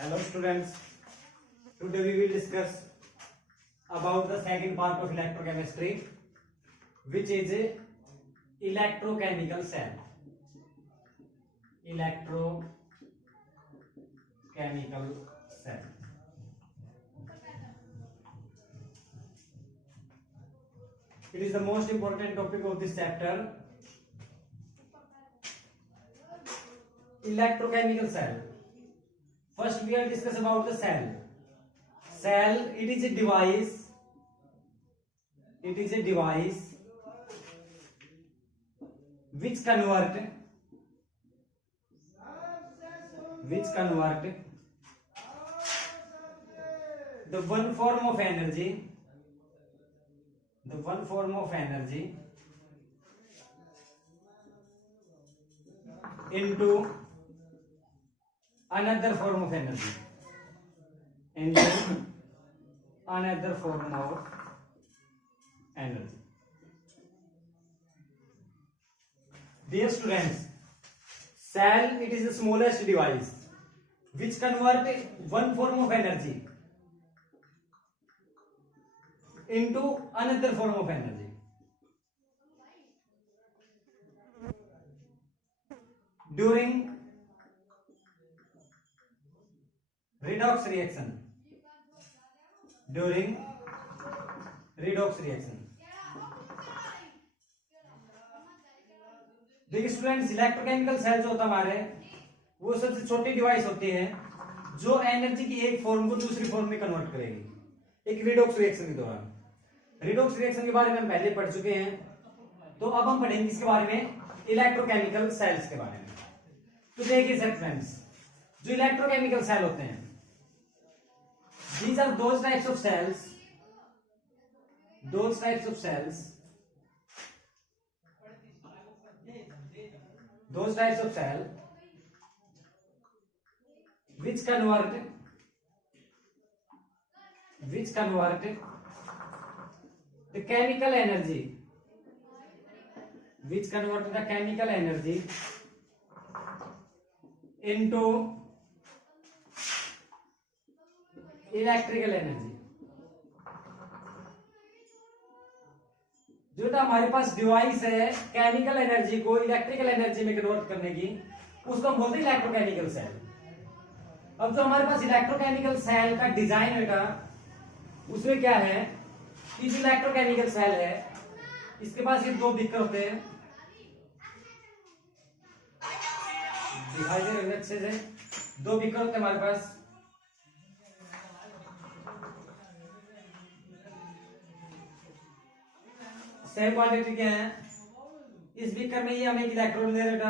Hello students, today we will discuss about the second part of electrochemistry, which is a electrochemical cell. Electrochemical cell. It is the most important topic of this chapter. Electrochemical cell. First we will discuss about the cell. Cell, it is a device which convert the one form of energy into another form of energy. Dear students, cell, it is the smallest device which convert one form of energy into another form of energy. During redox reaction. देखिए students, electrochemical cell जो होता है हमारे, वो सबसे छोटी device होती है जो एनर्जी की एक फॉर्म को दूसरी फॉर्म में कन्वर्ट करेगी एक रिडॉक्स रिएक्शन के दौरान। रिडॉक्स रिएक्शन के बारे में हम पहले पढ़ चुके हैं, तो अब हम पढ़ेंगे इसके बारे में, इलेक्ट्रोकेमिकल सेल्स के बारे में। तो देखिए फ्रेंड्स, जो इलेक्ट्रोकेमिकल सेल होते हैं, these are those types of cells which convert the chemical energy into electrical energy. जो था हमारे पास डिवाइस है केमिकल एनर्जी को इलेक्ट्रिकल एनर्जी में कन्वर्ट करने की, उसको हम बोलते हैं इलेक्ट्रोकेमिकल सेल। अब जो हमारे पास इलेक्ट्रोकेमिकल सेल का डिजाइन बेटा, उसमें क्या है कि जो इलेक्ट्रोकेमिकल सेल है, इसके पास ये दो बिकर होते हैं, दिखाई दे रहे अच्छे से, दो बिकर होते हैं हमारे पास। सेम क्वांटिटी क्या है, इस बीकर में ये हम एक इलेक्ट्रोड ले रहे हैं,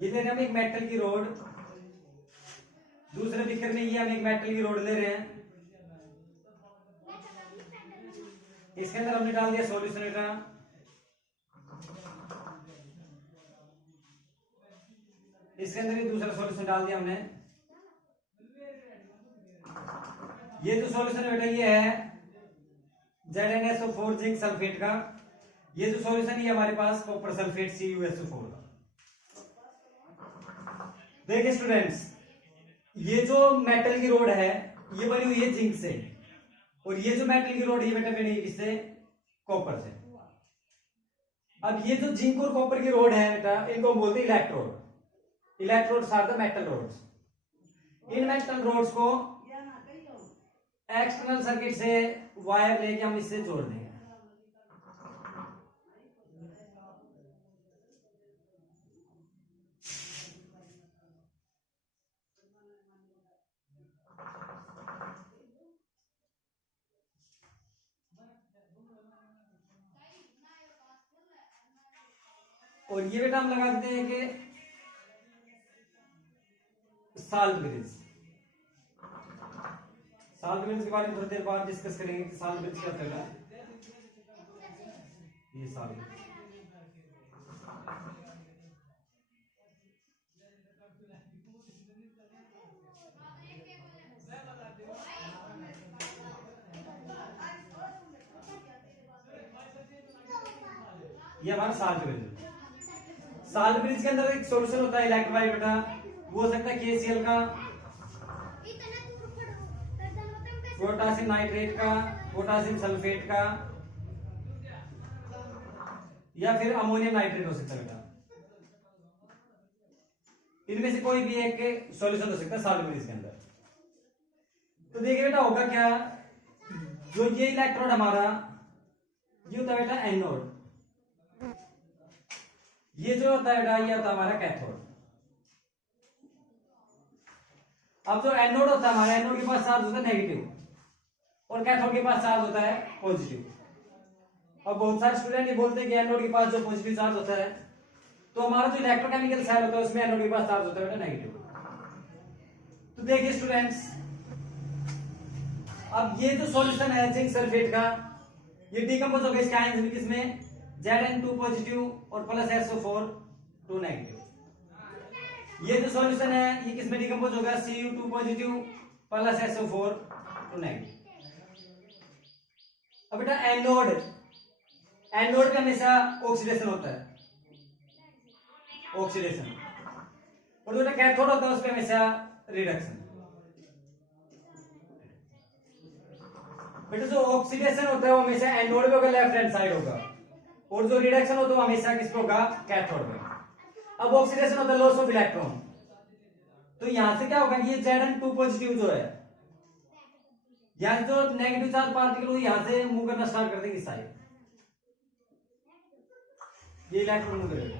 ये ले रहे हैं हम एक मेटल की रोड, दूसरे बीकर में ये हम एक मेटल की रोड ले रहे हैं, इसके अंदर हमने डाल दिया सॉल्यूशन बेटा, इसके अंदर ये दूसरा सॉल्यूशन डाल दिया हमने। ये जो सॉल्यूशन बेटा ये है ZnSO4 जिंक सल्फेट का, ये जो सॉल्यूशन है हमारे पास कॉपर सल्फेट CuSO4 का। देखिए स्टूडेंट्स, ये जो मेटल की रोड है ये बनी हुई है जिंक से, और ये जो मेटल की रोड है बेटा बनी किससे, कॉपर से। अब ये जो जिंक और कॉपर की रोड है बेटा, इनको बोलते हैं electrode. Electrodes are the metal rods. इन मेटल रोड्स को एक्सटर्नल सर्किट से वायर लेके हम इससे जोड़ देंगे। और ये बेटा हम लगा देते हैं कि साल्ट ब्रिज। साल्ट ब्रिज के बारे में थोड़ी देर बाद डिस्कस करेंगे कि साल्ट ब्रिज क्या होता है। ये साल्ट ब्रिज, ये हमारा साल्ट ब्रिज। साल्ट ब्रिज के अंदर एक सॉल्यूशन होता है इलेक्ट्रोलाइट बेटा, वो हो सकता है KCl का, पोटासियम नाइट्रेट का, पोटासियम सल्फेट का, या फिर अमोनियम नाइट्रेट हो सकता है बेटा। इनमें से कोई भी एक सॉल्यूशन हो सकता है सॉल्ट ब्रिज के अंदर। तो देखिए बेटा होगा क्या, जो ये इलेक्ट्रोड हमारा ये होता है बेटा एनोड, ये जो होता है बेटा ये होता है हमारा कैथोड। अब जो एनोड होता है हमारा, एनोड के पास चार्ज होता है नेगेटिव और कैथोड के पास चार्ज होता है पॉजिटिव। अब बहुत सारे स्टूडेंट ये बोलते हैं कि एनोड के पास जो पॉजिटिव चार्ज होता है, तो हमारा जो इलेक्ट्रोकेमिकल सेल होता है उसमें एनोड के पास चार्ज होता है बेटा नेगेटिव। तो देखिए स्टूडेंट्स, अब ये जो सॉल्यूशन है जिंक सल्फेट का, ये डीकंपोज हो गया इसके आयंस में, किसमें Zn2 पॉजिटिव और प्लस SO4 2 नेगेटिव। ये जो सॉल्यूशन है ये किसमें डीकंपोज होगा, Cu2 positive plus SO4 2 negative. अब बेटा एनोड, एनोड पे हमेशा ऑक्सीडेशन होता है, ऑक्सीडेशन, और जो कैथोड होता है उस पे हमेशा रिडक्शन। बेटा जो ऑक्सीडेशन होता है वो हमेशा एनोड पे होगा, लेफ्ट हैंड साइड होगा, और जो रिडक्शन होता है वो हमेशा किस पे होगा, कैथोड पे। अब ऑक्सीडेशन होता है लॉस ऑफ इलेक्ट्रॉन, तो यहां से क्या होगा, ये Zn2 पॉजिटिव जो है, यहां जो नेगेटिव चार्ज पार्टिकल हो यहां से मूव करना स्टार्ट कर देंगे इस साइड, ये इलेक्ट्रॉन मूव करेगा।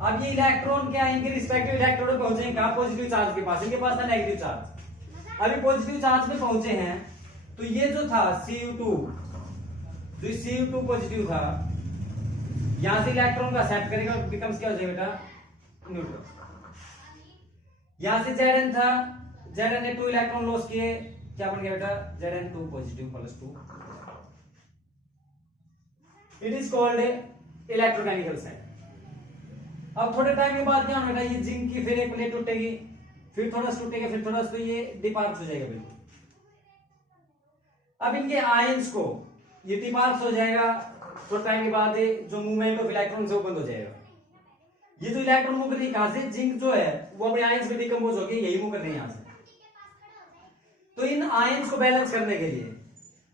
अब ये इलेक्ट्रॉन क्या है, इनके रिस्पेक्टिव इलेक्ट्रोड पहुंचेंगे कहां, पॉजिटिव चार्ज के पास, इनके पास था नेगेटिव चार्ज, अभी पॉजिटिव चार्ज में पहुंचे हैं, तो ये जो था Cu2, जो Cu2 पॉजिटिव था, यहां से इलेक्ट्रॉन का एक्सेप्ट करेगा, बिकम्स क्या हो जाएगा बेटा, न्यूट्रल। यहां से Zn था, Zn ने 2 इलेक्ट्रॉन लॉस किए, क्या बन गया बेटा, Zn2 positive plus 2। It is called electrochemical cell. अब थोड़े टाइम के बाद क्या होगा बेटा, ये जिंक की फिर एक प्लेट टूटेगी, फिर थोड़ा टूटेगा, फिर थोड़ा, तो ये डिपार्ट हो जाएगा बिल्कुल। अब इनके आयंस को, ये डिपार्ट हो जाएगा, थोड़ा टाइम के बाद जो मूवमेंट ऑफ इलेक्ट्रॉन से वो बंद हो जाएगा। ये जो इलेक्ट्रॉन मूव कर रही है कहां से, जिंक जो है वो अपने आयंस में डिकम्पोज होकर यही मूव कर रही है यहां से। तो इन आयंस को बैलेंस करने के लिए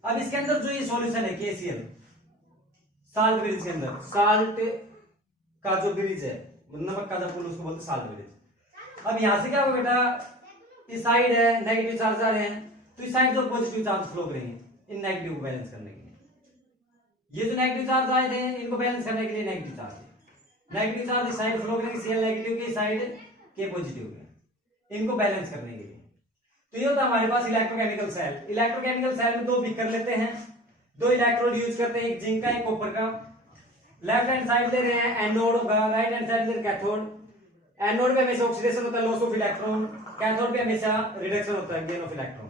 अब इसके अंदर जो ये सॉल्यूशन है KCl, साल्ट ब्रिज के अंदर, साल्ट का जो ब्रिज है, नमक का जब उसको बोलते साल्ट ब्रिज। अब यहां से क्या होगा बेटा, इस साइड है नेगेटिव चार्ज आ रहे हैं, तो इस साइड जो पॉजिटिव चार्ज फ्लो करेंगे इन नेगेटिव को बैलेंस करने के लिए। ये जो नेगेटिव चार्ज आए थे इनको बैलेंस करने के लिए नेगेटिव चार्ज इस साइड फ्लो करेंगे, Cl नेगेटिव के साइड K पॉजिटिव के, इनको बैलेंस करने के लिए। तो ये होता है हमारे पास इलेक्ट्रोकेमिकल सेल। इलेक्ट्रोकेमिकल सेल में दो पिक कर लेते हैं, दो इलेक्ट्रोड यूज करते हैं, एक जिंक का एक कॉपर का। लेफ्ट हैंड साइड ले रहे हैं एनोड होगा, राइट हैंड साइड ले रहे कैथोड। एनोड पे हमेशा ऑक्सीडेशन होता है, लॉस ऑफ इलेक्ट्रॉन, कैथोड पे हमेशा रिडक्शन होता है, गेन ऑफ इलेक्ट्रॉन।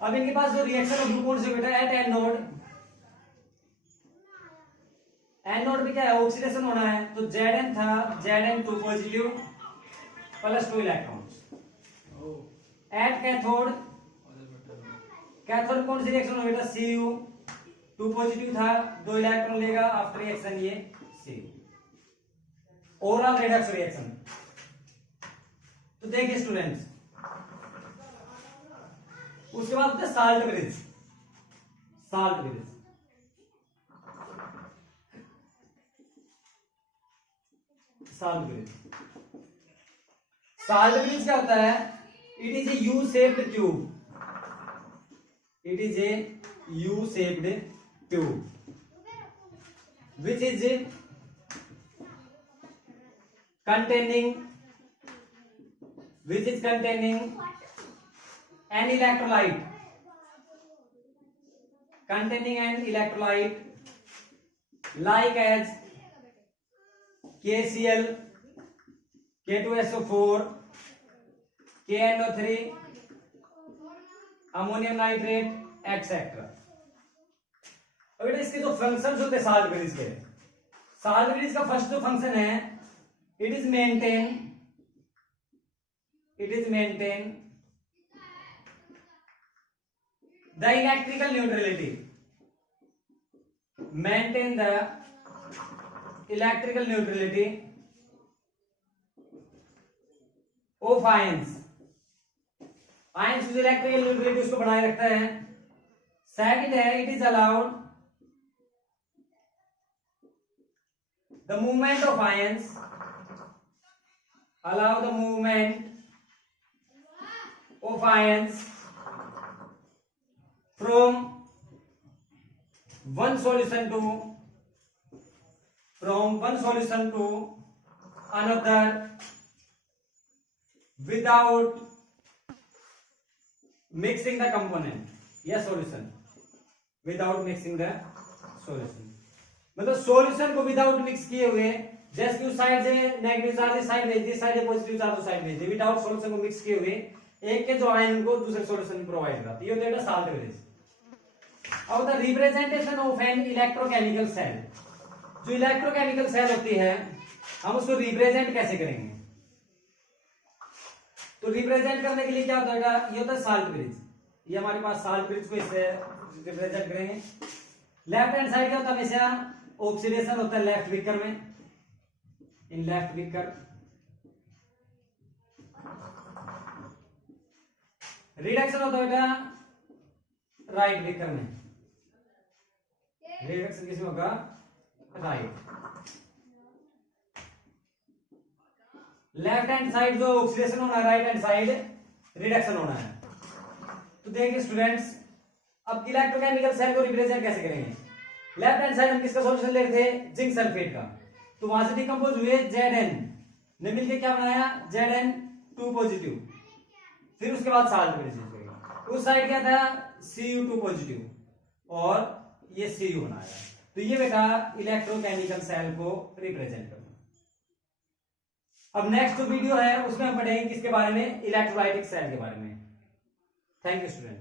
अब इनके पास जो रिएक्शन ऑफ ग्लूकोन से बेटा एट एनोड, एनोड पे क्या है, ऑक्सीडेशन होना है, तो Zn था, Zn2 positive plus 2 electrons. At cathode, cathode कौन सी रिएक्शन हो बेटा, Cu2 पॉजिटिव था, 2 इलेक्ट्रॉन लेगा, आफ्टर रिएक्शन ये Cu, ओवरऑल रिडक्स रिएक्शन। तो देखिए स्टूडेंट्स, उसके बाद होता है salt bridge. Salt bridge, salt bridge, salt bridge क्या होता है, it is a U shaped tube, it is a U shaped tube which is containing an electrolyte, like as KCl, K2SO4, KNO3, ammonium nitrate etcetera. अब इसके जो functions होते हैं salt bridge के, salt bridge का फर्स्ट जो function है, it is maintain the electrical neutrality, maintain the electrical neutrality of ions. Ions जो इलेक्ट्रिकल न्यूट्रलिटी उसको बनाए रखता है. सेकंड है, it is allowed the movement of ions, allow the movement of ions from one solution to another without mixing the component या solution, without mixing the solution. मतलब solution को without mix किए हुए, जैसे कि उस साइड से नेगेटिव चार्ज इस साइड भेज दी, साइड से पॉजिटिव चार्ज उस साइड भेज दी, विदाउट सॉल्यूशन को मिक्स किए हुए एक के जो आयन को दूसरे सॉल्यूशन प्रोवाइड करती है, ये होता है साल्ट ब्रिज. अब the representation of an electrochemical cell, जो इलेक्ट्रोकेमिकल सेल होती है हम उसको रिप्रेजेंट कैसे करेंगे? तो रिप्रेजेंट करने के लिए क्या होता है, ये होता है साल्ट ब्रिज. ये हमारे पास साल्ट ब्रिज को इससे रिप्रेजेंट करेंगे. लेफ्ट हैंड साइड क्या होता है, हमेशा ऑक्सीडेशन होता है लेफ्ट बीकर में, इन लेफ्ट बीकर. रिडक्शन होता है बेटा राइट बीकर में. रिडक्शन किसमें होगा, राइट. लेफ्ट हैंड साइड जो ऑक्सीडेशन होना है, राइट हैंड साइड रिडक्शन होना है. तो देखिए स्टूडेंट्स, अब इलेक्ट्रोकेमिकल सेल को रिप्रेजेंट कैसे करेंगे? लेफ्ट हैंड साइड हम किसका सॉल्यूशन ले रहे थे, जिंक सल्फेट का. तो वहां से डिकम्पोज हुए Zn ने मिलकर क्या बनाया, Zn2 पॉजिटिव. फिर उसके बाद साल्ट ब्रिज. उस साइड क्या था, Cu2 पॉजिटिव और ये Cu बनाया. तो ये बेटा इलेक्ट्रोकेमिकल सेल को रिप्रेजेंट करना. अब नेक्स्ट जो वीडियो है उसमें हम पढ़ेंगे किसके बारे में, इलेक्ट्रोलाइटिक सेल के बारे में. Thank you student.